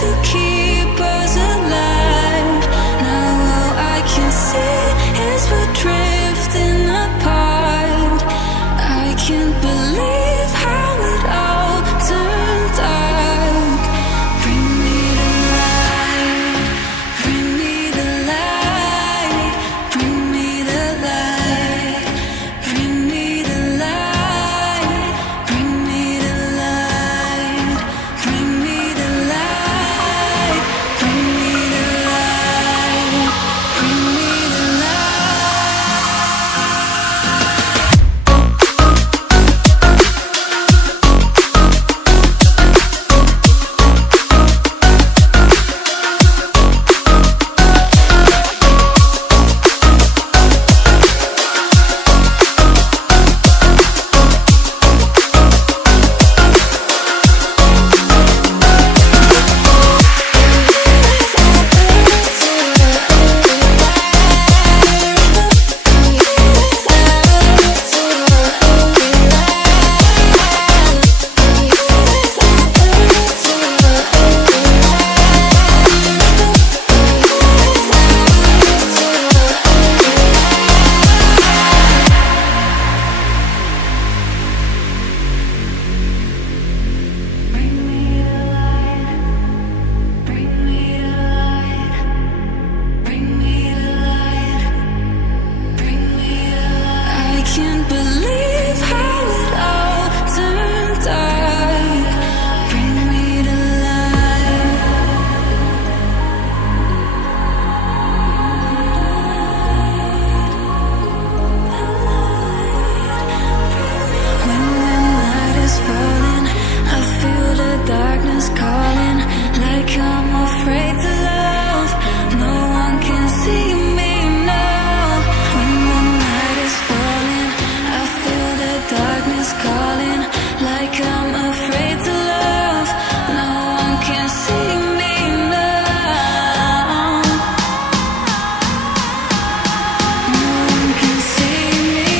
to keep us alive. Now all I can see is we're drifting apart. I can't believe how it all turned dark. Bring me the light, bring me the light, bring me the light, bring me the light, bring me the light, bring me the light, bring me the light, bring me the can't believe how it all turned dark. Bring me the light. When the night is falling, I feel the darkness calling, like I'm afraid to love. No one can see me now. When the night is falling, I feel the darkness calling, like I'm afraid to love. No one can see me now. No one can see me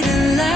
the light.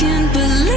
can't believe